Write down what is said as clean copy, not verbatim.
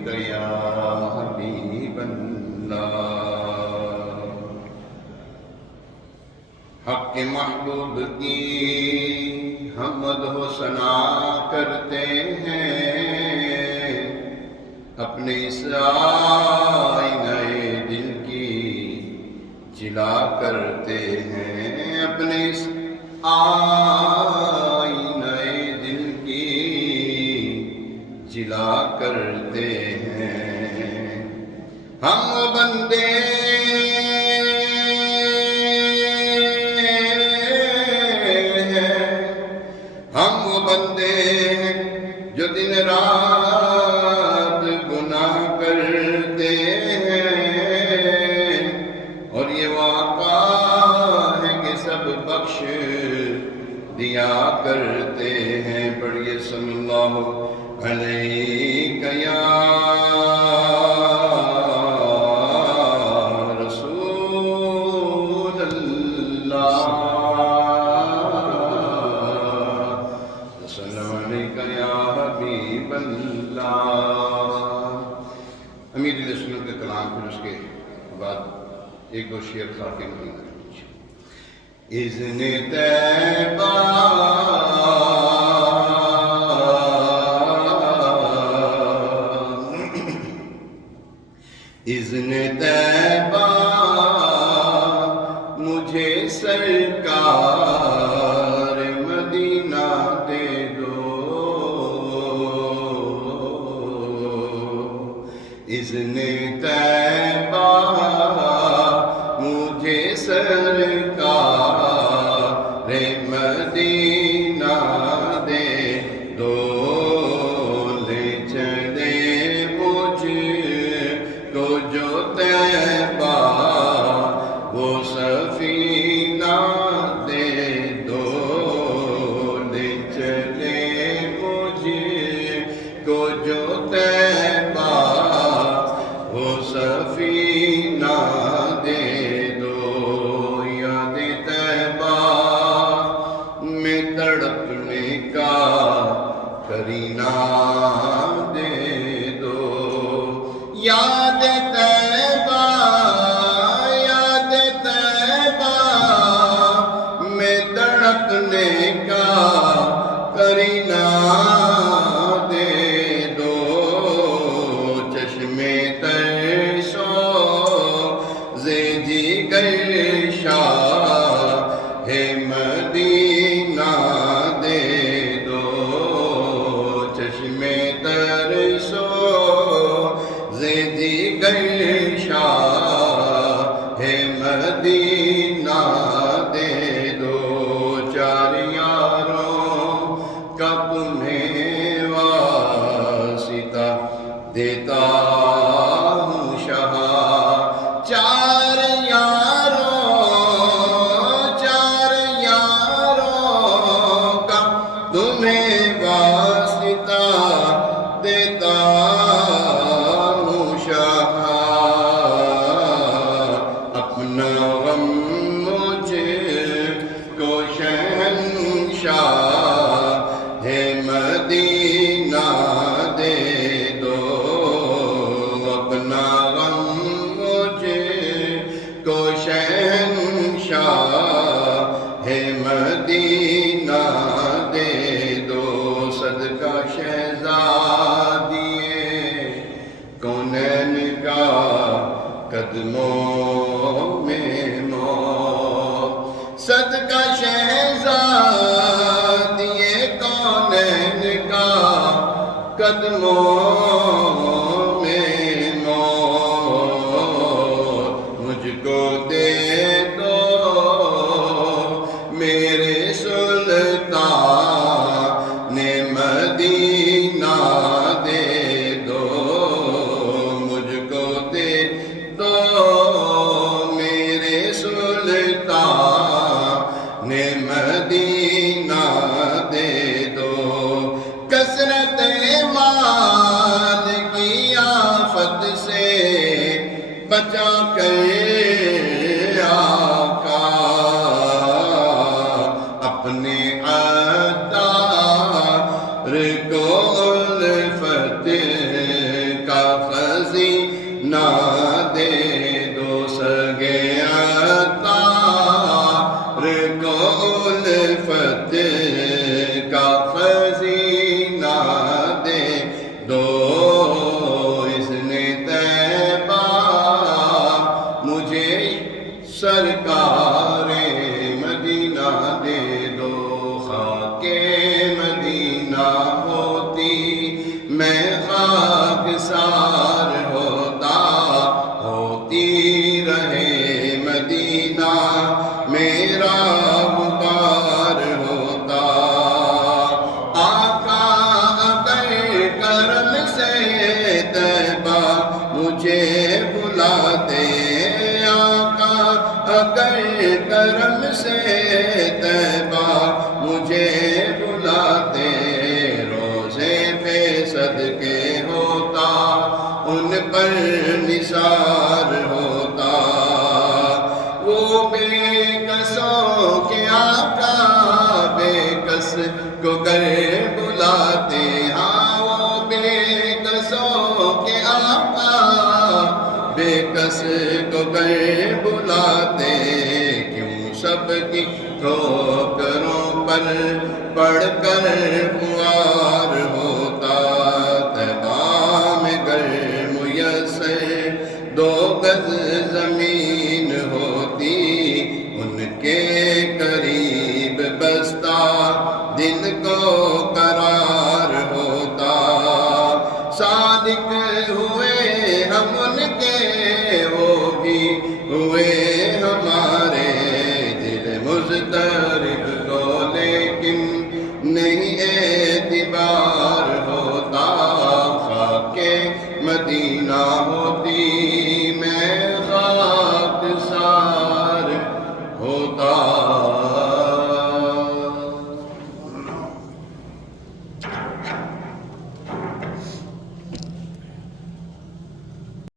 عليك يا حبيب الله۔ حق محبوب کی حمد و ثنا کرتے ہیں، اپنے اس آئینہ دل کی جلا کرتے ہیں، اپنے اس آئینہ دل کی جلا کرتے ہیں۔ ہم بندے ہیں جو دن رات گناہ کرتے ہیں، اور یہ واقع ہے کہ سب بخش دیا کرتے ہیں۔ پڑھیے صلی اللہ علیہ یا رسول اللہ، امیر علیہ السلام کے کلام، پھر اس کے بعد ایک دو شعر خاکے مدینہ۔ اذن طیبہ اذن طیبہ مجھے سرکار مدینہ دے دو، اذن طیبہ مجھے سرکار مدینہ دے دو، لے چلے مجھ کو جو طیبہ وہ سفینہ دے دو، لے چلے مجھ کو جو طیبہ وہ سفینہ دے دو، یاد طیبہ میں تڑپنے کا کرینہ دے دو، یاد طیبہ میں تڑپنے کا کرینہ دے دو، چشمے شاہ مدینہ دے دو، چشمے ترسو جگر شاہ مدینہ دے دو، چار یاروں کا تمہیں واسطہ دیتا ہوں شاہ، چار تمہیں واسطہ دیتا ہوں شاہ، اپنا غم مجھے کو شہنشاہ مدینہ دے دو، اپنا غم مجھے کو شہنشاہ مدینہ دے دو، صدقہ شہزادیے کونین کا قدموں میں موت، صدقہ شہزادیے کونین کا قدموں میں موت، مجھ کو دے دو میرے سلطان مدینہ دے دو، مجھ کو دے دو میرے سلطان مدینہ دے دو، کثرت مال کی آفت سے بچا کر آقا اپنے عطار کو الفت کا خزینہ دے دو سگے عطار کو الفت کا خزینہ دے دو اذن طیبہ مجھے سرکار مدینہ دے دو خاک مدینہ ہوتی میں خاک سار ہوتا ہوتی رہے مدینہ میرا غبار ہوتا آقا اگر کرم سے طیبہ مجھے بلاتے آقا اگر کرم سے طیبہ مجھے بلاتے روزے پہ صدقے ہوتا ان پر نثار ہوتا وہ بے کسوں کے آقا بے کس کو گر بلاتے ہاں وہ بے کسوں کے آقا بے کس کو گر بلاتے کیوں سب کی ٹھوکروں پر پڑھ کر خوار ہوتا طیبہ میں گر میسر 2 گز زمین ہوتی ان کے قریب بستا دل کو قرار ہوتا صادق ہوئے ہم ان کے وہ بھی ہوئے ہمارے دل مضطرب کو لیکن نہیں اعتبار ہوتا خاک مدینہ ہوتی